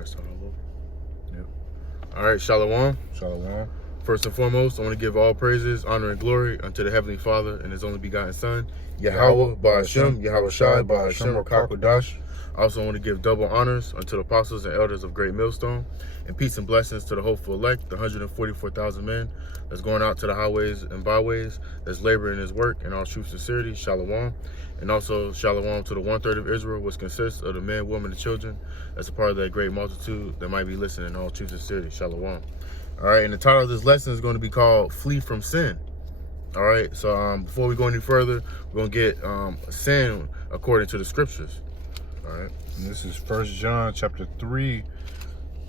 That's all over. Yep. All right, Shalom. Shalom. First and foremost, I want to give all praises, honor, and glory unto the Heavenly Father and His only begotten Son, Yahweh, Ba'ashem, Yahweh Shai, Ba'ashem, Rakakodash. I also want to give double honors unto the apostles and elders of Great Millstone, and peace and blessings to the hopeful elect, the 144,000 men that's going out to the highways and byways, that's laboring in His work in all true sincerity. Shalom. And also shalom to the 1/3 of Israel, which consists of the men, women, and children. That's a part of that great multitude that might be listening in all true sincerity. Shalom. All right, and the title of this lesson is going to be called Flee from Sin. All right, so before we go any further, we're going to get sin according to the scriptures. All right. And this is 1 John chapter 3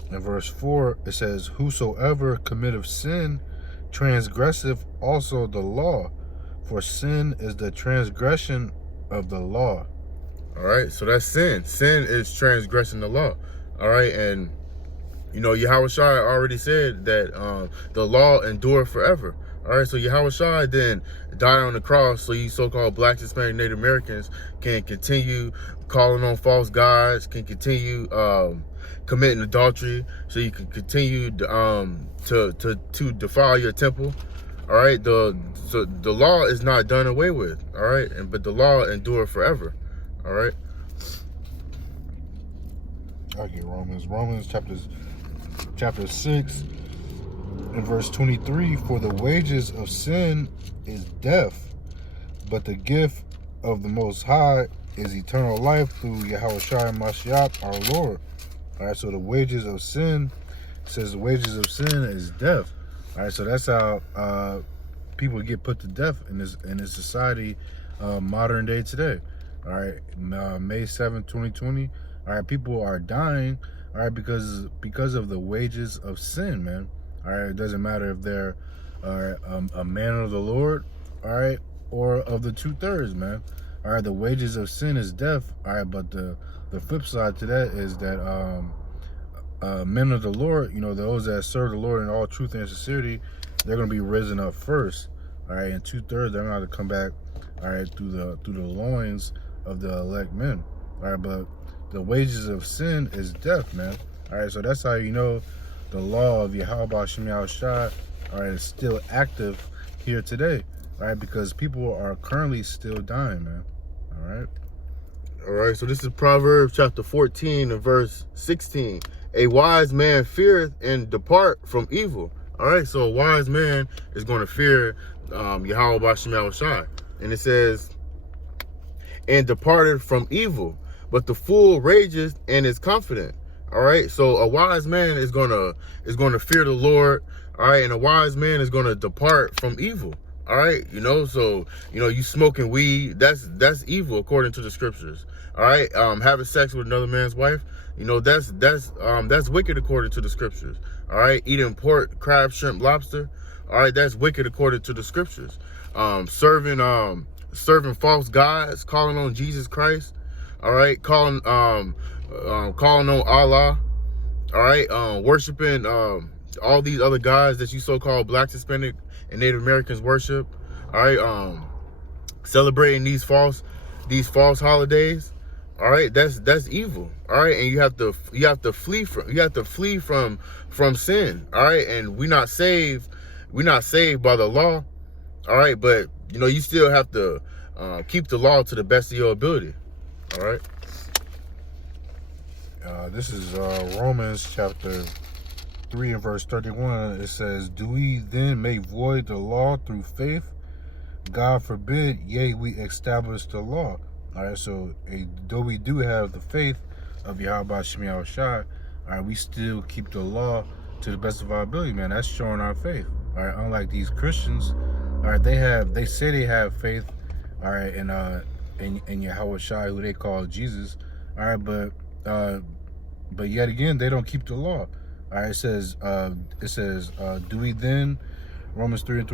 and verse 4. It says, whosoever committeth sin transgresseth also the law, for sin is the transgression of the law. All right, so that's sin. Sin is transgressing the law. All right, and you know, Yahweh Shai already said that the law endure forever. All right, so Yahweh Shai then died on the cross so you so-called Black, Hispanic, Native Americans can continue calling on false gods, can continue committing adultery, so you can continue to defile your temple. All right, the law is not done away with. All right, but the law endure forever. All right. I get Romans chapter 6 and verse 23. For the wages of sin is death, but the gift of the Most High is eternal life through Yahweh Shai Mashiach our Lord. All right, so the wages of sin, says the wages of sin is death. All right, so that's how people get put to death in this society, modern day today. All right, May 7th, 2020. All right, people are dying. All right, because of the wages of sin, man. All right, it doesn't matter if they're a man of the Lord, all right, or of the 2/3, man. All right, the wages of sin is death. All right, but the flip side to that is that men of the Lord, you know, those that serve the Lord in all truth and sincerity, they're gonna be risen up first. All right, and 2/3 they're gonna come back. All right, through the loins of the elect men. All right, but the wages of sin is death, man. All right, so that's how you know the law of Yahweh Shem Shai, all right, is still active here today. All right, because people are currently still dying, man. All right. All right, so this is Proverbs chapter 14 and verse 16. A wise man feareth and depart from evil. All right, so a wise man is going to fear Yahweh B'Shem Shai. And it says, and departed from evil, but the fool rages and is confident. All right, so a wise man is gonna fear the Lord. All right, and a wise man is gonna depart from evil. All right, you know, so you know, you smoking weed, that's evil according to the scriptures. All right, having sex with another man's wife, you know, that's wicked according to the scriptures. All right, eating pork, crab, shrimp, lobster, all right, that's wicked according to the scriptures. Serving false gods, calling on Jesus Christ, all right, calling on Allah, all right, worshiping all these other gods that you so-called Black, Hispanic, and Native Americans worship, all right, celebrating these false holidays, all right, that's evil, all right, and you have to flee from sin, all right, and we're not saved by the law, all right, but you know, you still have to keep the law to the best of your ability. All right. This is Romans chapter 3 and verse 31. It says, do we then make void the law through faith? God forbid, yea, we establish the law. All right, so though we do have the faith of Yahweh Shem Shai, all right, we still keep the law to the best of our ability, man. That's showing our faith. All right, unlike these Christians, all right, they say they have faith, all right, in Yahweh Shai, who they call Jesus, all right, but yet again they don't keep the law. All right, it says do we then, Romans 3 and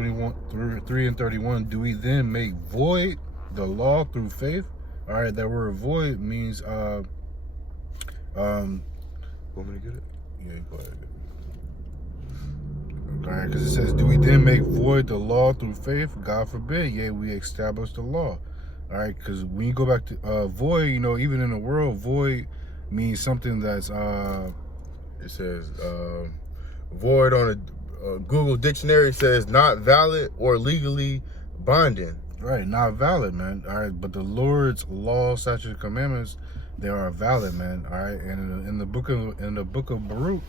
31, do we then make void the law through faith? All right, that word void means want me to get it? Yeah, go ahead. All right, because it says, do we then make void the law through faith? God forbid, yea, we establish the law. All right, because when you go back to void, you know, even in the world, void means something that's It says void on a Google dictionary says not valid or legally binding. Right, not valid, man. All right, but the Lord's law, statutes, commandments, they are valid, man. All right, and in the book of Baruch,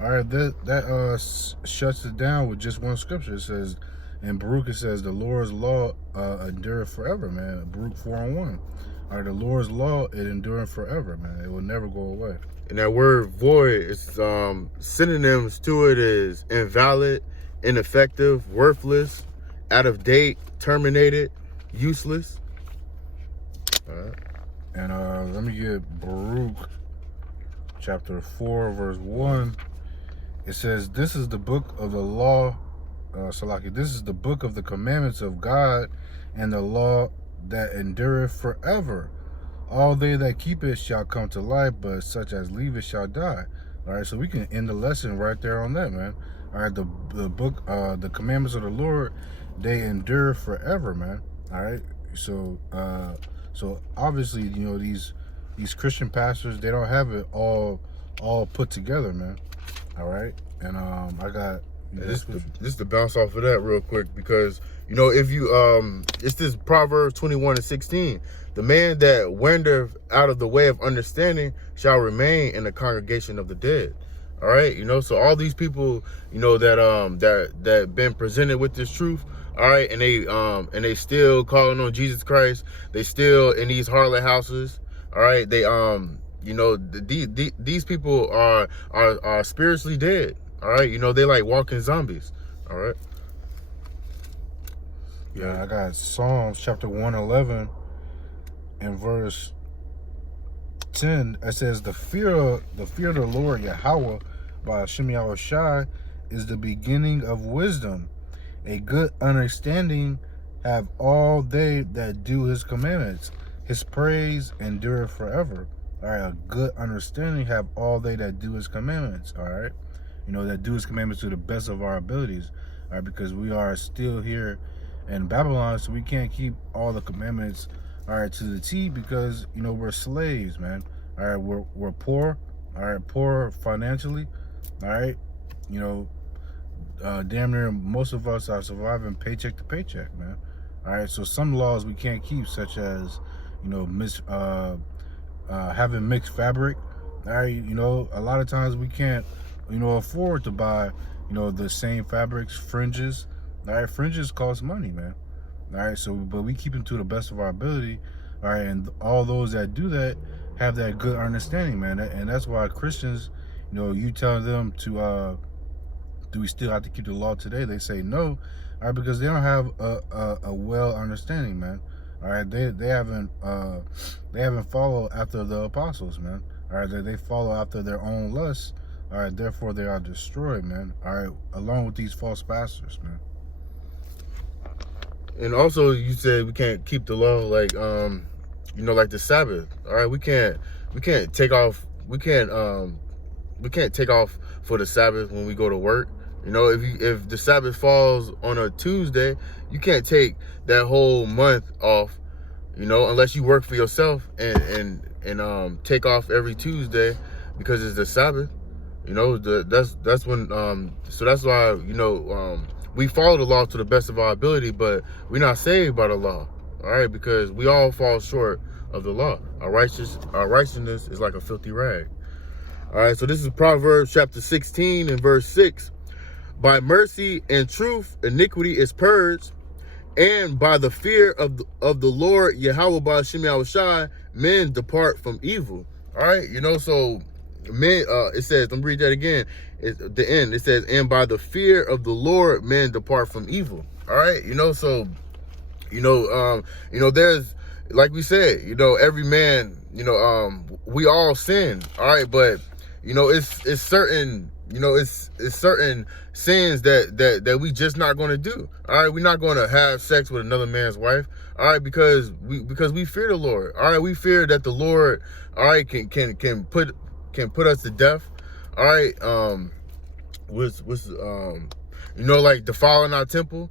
all right, that shuts it down with just one scripture. It says, in Baruch, it says the Lord's law endureth forever, man. Baruch 4:1. All right, the Lord's law, it endureth forever, man. It will never go away. And that word void, it's synonyms to it is invalid, ineffective, worthless, out of date, terminated, useless. All right. And let me get Baruch chapter 4, verse 1. It says, this is the book of the law, Salaki, this is the book of the commandments of God and the law that endureth forever. All they that keep it shall come to life, but such as leave it shall die. All right, so we can end the lesson right there on that, man. All right, the book, the commandments of the Lord, they endure forever, man. All right, so obviously, you know, these Christian pastors, they don't have it all put together, man. All right, and I got this to bounce off of that real quick, because you know, if you it's this Proverbs 21:16. The man that wandereth out of the way of understanding shall remain in the congregation of the dead. All right, you know, so all these people, you know, that been presented with this truth, all right, and they still calling on Jesus Christ, they still in these harlot houses, all right, they you know, these people are spiritually dead, all right, you know, they like walking zombies, all right. Yeah, I got Psalms chapter 111 and verse 10. It says, the fear of the Lord Yahweh by Hashem Yahushai is the beginning of wisdom. A good understanding have all they that do his commandments. His praise endureth forever. All right, a good understanding have all they that do his commandments. All right, you know, that do his commandments to the best of our abilities. All right, because we are still here in Babylon, so we can't keep all the commandments, all right, to the T, because, you know, we're slaves, man. All right, we're poor, all right, poor financially, all right, you know, damn near most of us are surviving paycheck to paycheck, man. All right, so some laws we can't keep, such as, you know, having mixed fabric. All right, you know, a lot of times we can't, you know, afford to buy, you know, the same fabrics, fringes. All right, fringes cost money, man. All right, so, but we keep them to the best of our ability. All right, and all those that do that have that good understanding, man. And that's why Christians, you know, you tell them to, do we still have to keep the law today? They say no, all right, because they don't have a well understanding, man. All right, they haven't followed after the apostles, man. All right, they follow after their own lusts. All right, therefore they are destroyed, man. All right, along with these false pastors, man. And also, you said we can't keep the law, like you know, like the Sabbath. All right, we can't take off. We can't take off for the Sabbath when we go to work. You know, if the Sabbath falls on a Tuesday, you can't take that whole month off. You know, unless you work for yourself and take off every Tuesday because it's the Sabbath. You know, that's when so that's why, you know, we follow the law to the best of our ability, but we're not saved by the law. All right, because we all fall short of the law. Our righteousness is like a filthy rag. All right, so this is Proverbs chapter 16 and verse 6. By mercy and truth, iniquity is purged, and by the fear of the Lord Yahweh by Hashem Yahushai, men depart from evil. All right, you know, so men, it says, let me read that again. At the end, it says, and by the fear of the Lord, men depart from evil. All right, you know, so, you know, there's, like we said, you know, every man, you know, we all sin. All right, but you know, it's certain, you know, it's certain sins that we just not going to do. All right, we're not going to have sex with another man's wife. All right, because we fear the Lord. All right, we fear that the Lord, all right, can put us to death. All right, you know, like defiling our temple.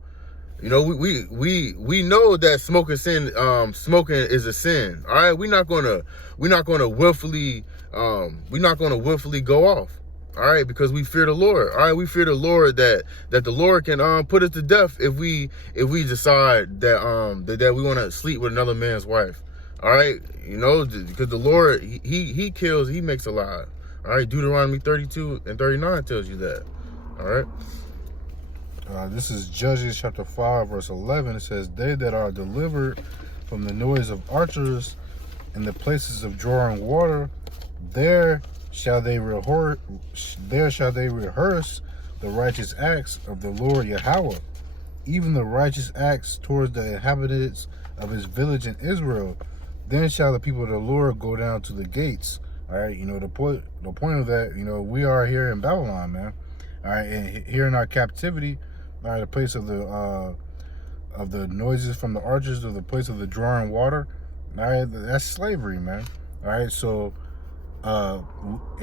You know, we know that smoking is a sin. All right, we're not gonna willfully go off. All right, because we fear the Lord. All right, we fear the Lord that the Lord can put us to death if we decide that we want to sleep with another man's wife. All right, you know, because the Lord he kills, he makes alive. All right, Deuteronomy 32 and 39 tells you that. All right. This is Judges chapter 5 verse 11. It says, "They that are delivered from the noise of archers in the places of drawing water, there shall they rehearse the righteous acts of the Lord Yahweh, even the righteous acts towards the inhabitants of his village in Israel. Then shall the people of the Lord go down to the gates." All right, you know, the point of that, you know, we are here in Babylon, man. All right, and here in our captivity, all right, the place of the noises from the archers, or the place of the drawing water. All right, that's slavery, man. All right, so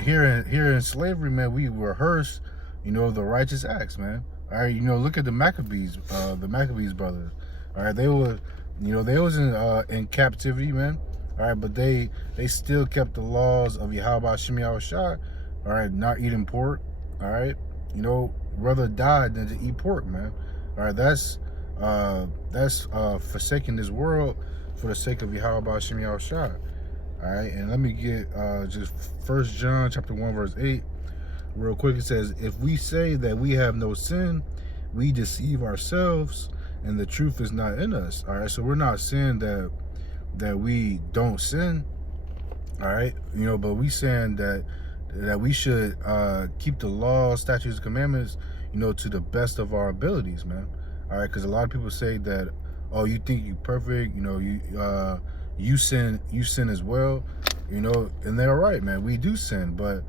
here in slavery, man, we rehearse, you know, the righteous acts, man. All right, you know, look at the Maccabees brothers. All right, they were, you know, they was in captivity, man. All right, but they still kept the laws of Yahweh Shem Yahushua. All right, not eating pork. All right, you know, rather die than to eat pork, man. All right, that's forsaking this world for the sake of Yahweh Shem Yahushua. All right, and let me get just 1 John chapter 1 verse 8 real quick. It says, "If we say that we have no sin, we deceive ourselves, and the truth is not in us." All right, so we're not saying that we don't sin. All right, you know, but we saying that we should keep the laws, statutes, and commandments, you know, to the best of our abilities, man. All right, because a lot of people say that, oh, you think you perfect, you know, you sin as well, you know, and they're right, man. We do sin, but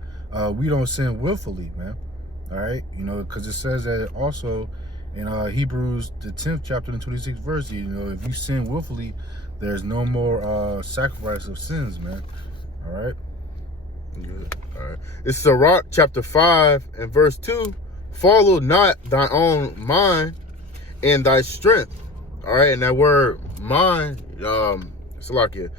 we don't sin willfully, man. All right, you know, because it says that also in Hebrews the 10th chapter and 26th verse, you know, if you sin willfully, there's no more sacrifice of sins, man. All right. Good. All right. It's Sirach chapter 5 and verse 2. "Follow not thy own mind and thy strength." All right, and that word mind, Salakia.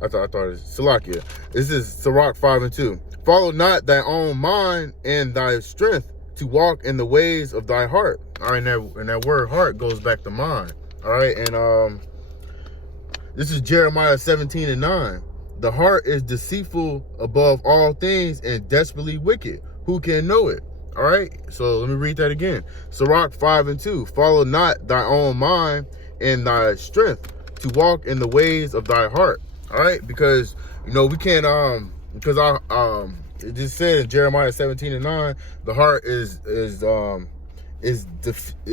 I thought it's Salakia. This is Sirach 5 and 2. "Follow not thy own mind and thy strength to walk in the ways of thy heart." All right, and that word heart goes back to mind. All right, and this is Jeremiah 17 and 9. "The heart is deceitful above all things and desperately wicked. Who can know it?" All right, so let me read that again. Sirach 5 and 2. "Follow not thy own mind and thy strength to walk in the ways of thy heart." All right, because, you know, we can't, because it just said in Jeremiah 17 and 9, the heart is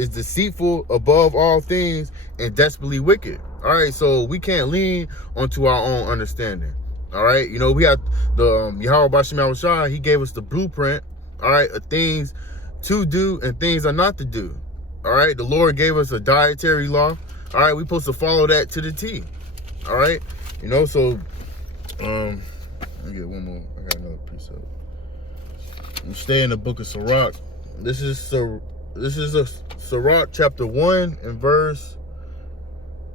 deceitful above all things and desperately wicked. All right, so we can't lean onto our own understanding. All right, you know, we have the Yahweh B'Shem Yahushua. He gave us the blueprint, all right, of things to do and things are not to do. All right, the Lord gave us a dietary law. All right, we're supposed to follow that to the T. All right, you know, so let me get one more. I got another precept. We stay in the book of Sirach. This is Sirach chapter 1 and verse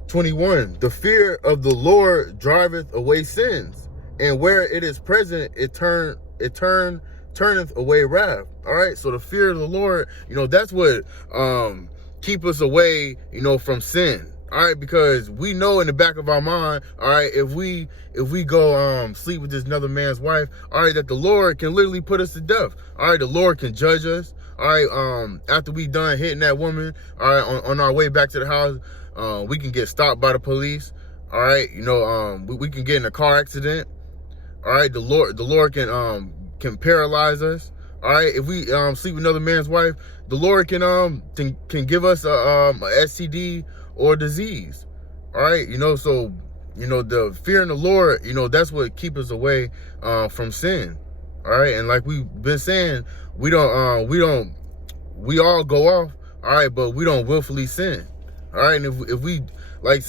21. "The fear of the Lord driveth away sins, and where it is present, it turneth away wrath." All right, so the fear of the Lord, you know, that's what keep us away, you know, from sin. All right, because we know in the back of our mind, all right, if we go sleep with this another man's wife, all right, that the Lord can literally put us to death. All right, the Lord can judge us. All right, after we done hitting that woman, all right, on our way back to the house, we can get stopped by the police. All right, you know, we can get in a car accident. All right, the Lord can paralyze us. All right, if we sleep with another man's wife, the Lord can give us a STD or disease. All right, you know, so, you know, the fear in the Lord, you know, that's what keeps us away from sin. All right, and like we've been saying, we all go off. All right, but we don't willfully sin. All right, and if we like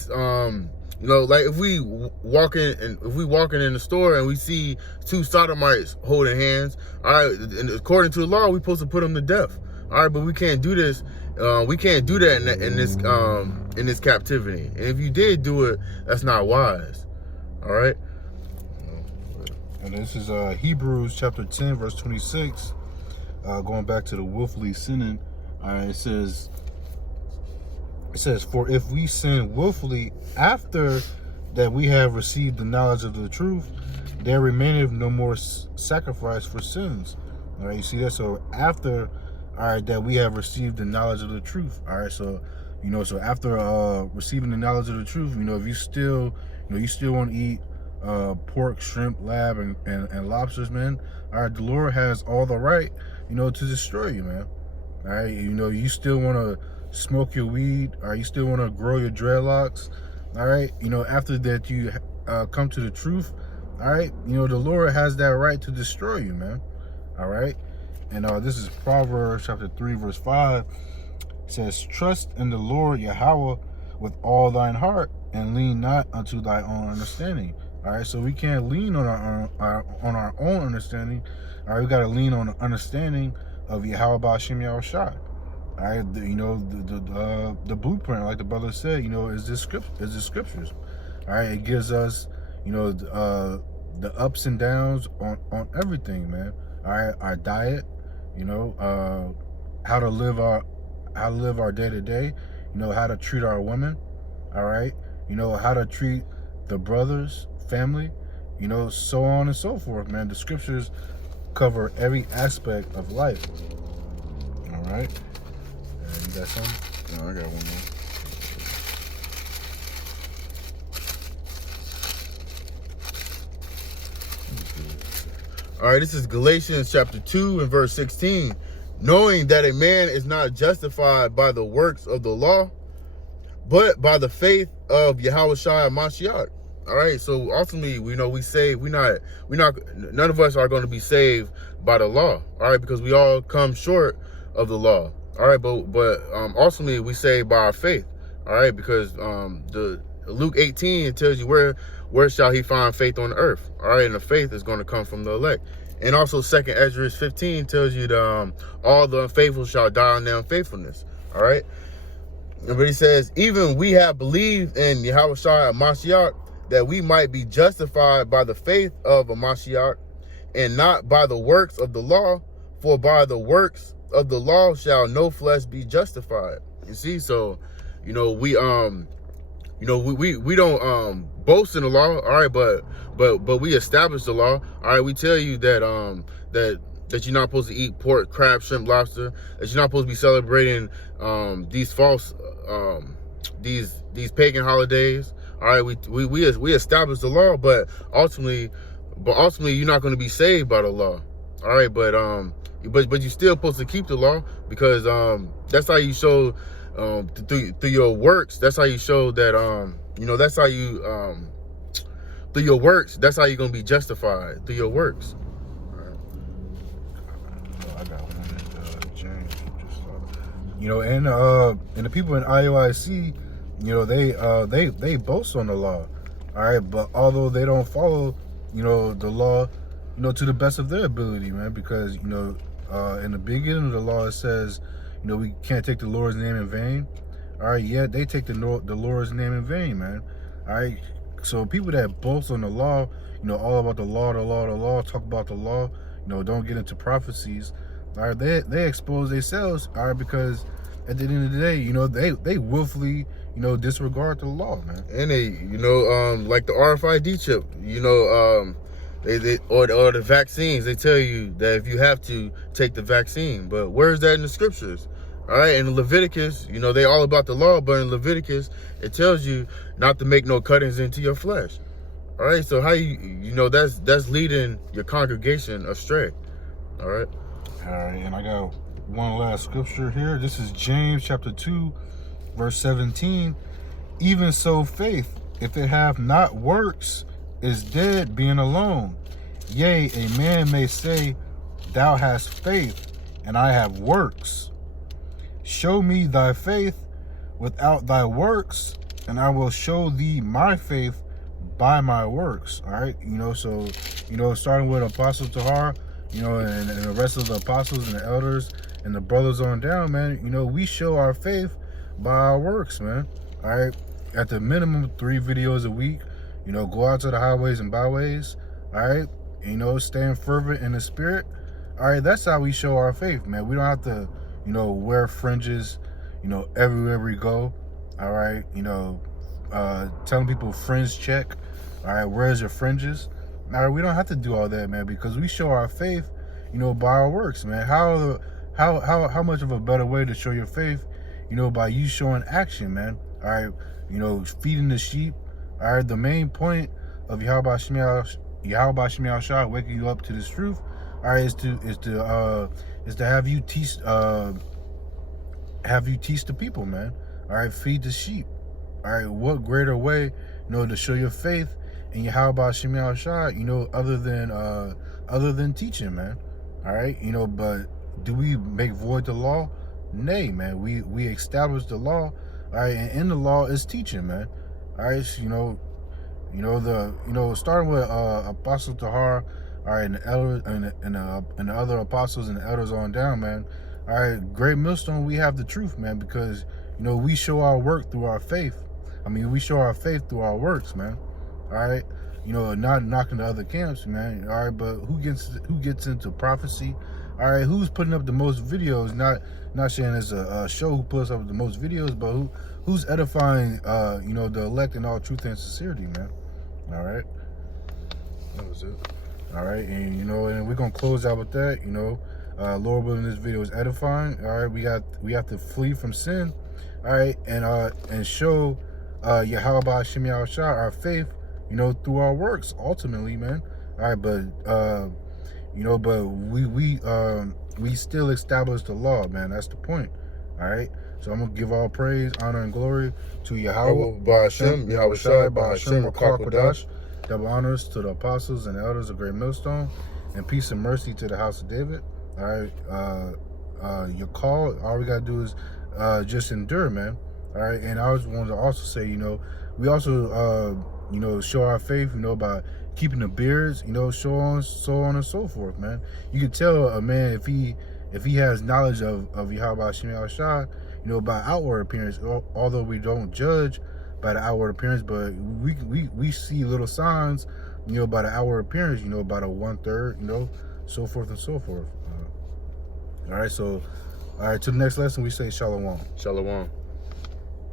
you know, like if we walking in the store and we see two sodomites holding hands, all right, and according to the law, we're supposed to put them to death. All right, but we can't do this. We can't do that in this captivity. And if you did do it, that's not wise. All right. And this is Hebrews chapter 10 verse 26. going back to the willfully sinning. All right, it says, for if we sin willfully after that we have received the knowledge of the truth, there remaineth no more sacrifice for sins. All right, you see that? So after, all right, that we have received the knowledge of the truth. All right, so so after receiving the knowledge of the truth, if you still, you still want to eat pork, shrimp, lamb, and lobsters, man. All right, the Lord has all the right, to destroy you, man. All right, you still want to smoke your weed, or you still want to grow your dreadlocks. All right, after that you come to the truth. All right, the Lord has that right to destroy you, man. All right, and this is Proverbs chapter 3, verse 5. It says, trust in the Lord Yahweh with all thine heart, and lean not unto thy own understanding. All right, so we can't lean on our own understanding. All right, we got to lean on the understanding of Yahweh B'Hashem Yahushua. All right, the blueprint, like the brother said, is the scriptures. All right, it gives us, the ups and downs on everything, man. All right, our diet, how to live our day to day, how to treat our women. All right, how to treat the brothers, family, so on and so forth, man. The scriptures cover every aspect of life. All right. You got something? No, I got one more. All right, this is Galatians chapter 2 and verse 16. Knowing that a man is not justified by the works of the law, but by the faith of Yahushua Mashiach. All right, so ultimately, we say none of us are going to be saved by the law. All right, because we all come short of the law. All right, but ultimately we say by our faith. All right, because the Luke 18 tells you where shall he find faith on the earth. All right, and the faith is going to come from the elect. And also 2nd Ezra 15 tells you that all the unfaithful shall die in their unfaithfulness. All right, but he says, even we have believed in Yahushua Mashiach, that we might be justified by the faith of a Mashiach, and not by the works of the law. For by the works of the law shall no flesh be justified. You see, so we don't boast in the law. All right, but we establish the law. All right, we tell you that that you're not supposed to eat pork, crab, shrimp, lobster, that you're not supposed to be celebrating these false these pagan holidays. All right, we establish the law, but ultimately you're not going to be saved by the law. All right, but you're still supposed to keep the law, because that's how you show through your works. That's how you show that that's how you through your works. That's how you're gonna be justified, through your works. All right. I got one in James. And the people in IOIC, they boast on the law. All right, but although they don't follow, the law, to the best of their ability, man, because in the beginning of the law it says, we can't take the Lord's name in vain. All right, yeah, they take the Lord's name in vain, man. All right, so people that boast on the law, all about the law, talk about the law, don't get into prophecies. All right, they expose themselves. All right, because at the end of the day, they willfully, disregard the law, man. And they, like the RFID chip, they or the vaccines, they tell you that if you have to, take the vaccine. But where's that in the scriptures? All right, in Leviticus, they all about the law, but in Leviticus, it tells you not to make no cuttings into your flesh. All right, so how that's leading your congregation astray. All right. All right, and I got one last scripture here. This is James chapter 2, verse 17. Even so, faith, if it have not works, is dead being alone. Yea, a man may say, thou hast faith, and I have works. Show me thy faith without thy works, and I will show thee my faith by my works. All right, so starting with Apostle Tahar, and the rest of the apostles and the elders and the brothers on down, man, we show our faith by our works, man. All right, at the minimum 3 videos a week. Go out to the highways and byways. All right, staying fervent in the spirit. All right, that's how we show our faith, man. We don't have to, wear fringes, everywhere we go. All right, telling people fringe check. All right, where's your fringes? All right, we don't have to do all that, man, because we show our faith, by our works, man. How much of a better way to show your faith, by you showing action, man. All right, feeding the sheep. All right, the main point of Yahweh Shemiah Shah waking you up to this truth, all right, is to have you teach the people, man. All right, feed the sheep. All right, what greater way, to show your faith in Yahweh Shemiah Shah, other than teaching, man. All right, but do we make void the law? Nay, man. We establish the law. All right, and in the law is teaching, man. All right, so, starting with Apostle Tahar, all right, and the elders and the other apostles and the elders on down, man. All right, Great Millstone, we have the truth, man, because we show our work through our faith. I mean, we show our faith through our works, man. All right, not knocking the other camps, man. All right, but who gets into prophecy? All right, who's putting up the most videos? Not saying it's a show who puts up the most videos, but who's edifying the elect in all truth and sincerity, man. All right, that was it. All right, and and we're gonna close out with that. Lord willing, this video is edifying. All right, we have to flee from sin. All right, and show Yahweh Shemiah Shah our faith, through our works ultimately, man. All right, but we still establish the law, man. That's the point. All right. So I'm gonna give all praise, honor, and glory to Yahweh Ba'ashem, Yahweh Shai, Ba'ashem, Ba'ashem, Kodash. Double honors to the apostles and elders of Great Millstone, and peace and mercy to the house of David. All right. Your call. All we gotta do is just endure, man. All right. And I was wanted to also say, we also show our faith, by keeping the beards, so on and so forth, man. You can tell a man if he has knowledge of Yahweh Shemiah Shah, by outward appearance, although we don't judge by the outward appearance, but we see little signs, by the outward appearance, by the 1/3, so forth and so forth. All right, so, to the next lesson, we say Shalom. Shalom.